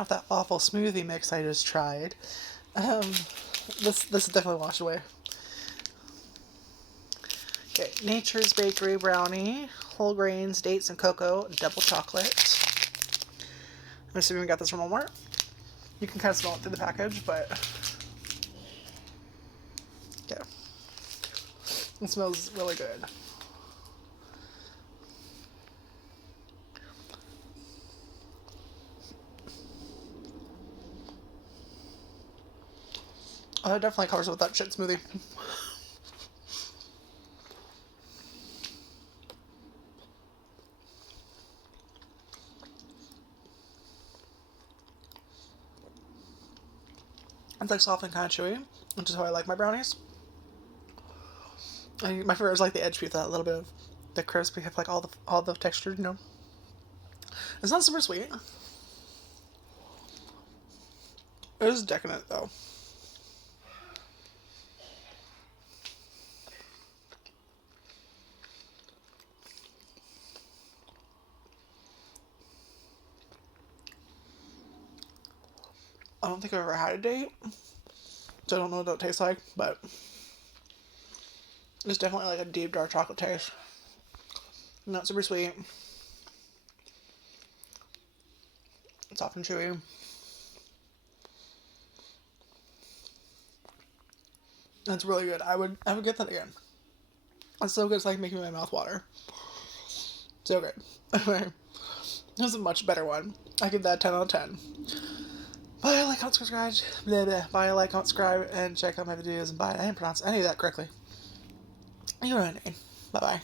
out that awful smoothie mix I just tried. This is definitely washed away. Okay, Nature's Bakery brownie, whole grains, dates, and cocoa, double chocolate. I'm assuming we got this from Walmart. You can kind of smell it through the package, but yeah, it smells really good. Oh, it definitely covers with that shit smoothie. It's like soft and kind of chewy, which is how I like my brownies. My favorite is like the edge piece, that little bit of the crisp. We have like all the texture, you know. It's not super sweet. It is decadent though. I don't think I've ever had a date, so I don't know what it tastes like, but it's definitely like a deep dark chocolate taste. Not super sweet. It's soft and chewy. It's really good. I would get that again. It's so good. It's like making my mouth water. So good. Anyway, this is a much better one. I give that 10 out of 10. Bye, like, comment, subscribe. Blah, blah. Bye, like, comment, subscribe, and check out my videos. And bye. I didn't pronounce any of that correctly. You know what I mean. Bye bye.